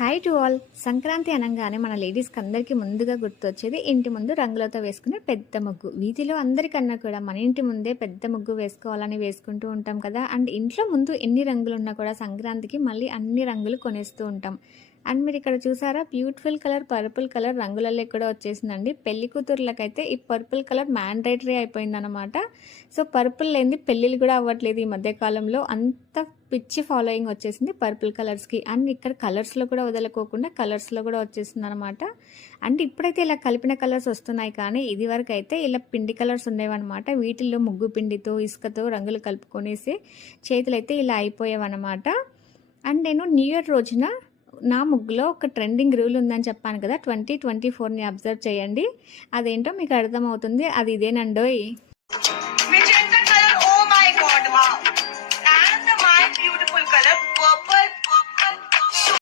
Hi to all. Sankranti అనగానే మన లేడీస్కి అందరికీ ముందుగా గుర్తొచ్చేది ఇంటి ముందు రంగులతో వేసుకునే పెద్ద ముగ్గు. వీధిలో అందరికన్నా కూడా మన ఇంటి ముందే పెద్ద ముగ్గు వేసుకోవాలని వేసుకుంటూ ఉంటాం కదా. అండ్ ఇంట్లో ముందు ఎన్ని రంగులు ఉన్నా కూడా సంక్రాంతికి మళ్ళీ అన్ని రంగులు కొనేస్తూ ఉంటాం. అండ్ మీరు ఇక్కడ చూసారా, బ్యూటిఫుల్ కలర్ పర్పుల్ కలర్ రంగులలో కూడా వచ్చేసిందండి. పెళ్లి కూతుర్లకైతే ఈ పర్పుల్ కలర్ మ్యాండేటరీ అయిపోయిందనమాట. సో పర్పుల్ లేనిది పెళ్ళిళ్ళు కూడా అవ్వట్లేదు ఈ మధ్యకాలంలో. అంత పిచ్చి ఫాలోయింగ్ వచ్చేసింది పర్పుల్ కలర్స్కి. అండ్ ఇక్కడ కలర్స్లో కూడా వదలకోకుండా కలర్స్లో కూడా వచ్చేసింది అనమాట. అండ్ ఇప్పుడైతే ఇలా కలిపిన కలర్స్ వస్తున్నాయి, కానీ ఇది వరకు అయితే ఇలా పిండి కలర్స్ ఉండేవన్నమాట. వీటిల్లో ముగ్గు పిండితో ఇసుకతో రంగులు కలుపుకొనేసి చేతులైతే ఇలా అయిపోయావన్నమాట. అండ్ నేను న్యూ ఇయర్ రోజున నా ముగ్గులో ఒక ట్రెండింగ్ రూల్ ఉందని చెప్పాను కదా, 2024ని అబ్జర్వ్ చేయండి. అదేంటో మీకు అర్థమవుతుంది. అది ఇదేనండోయ్.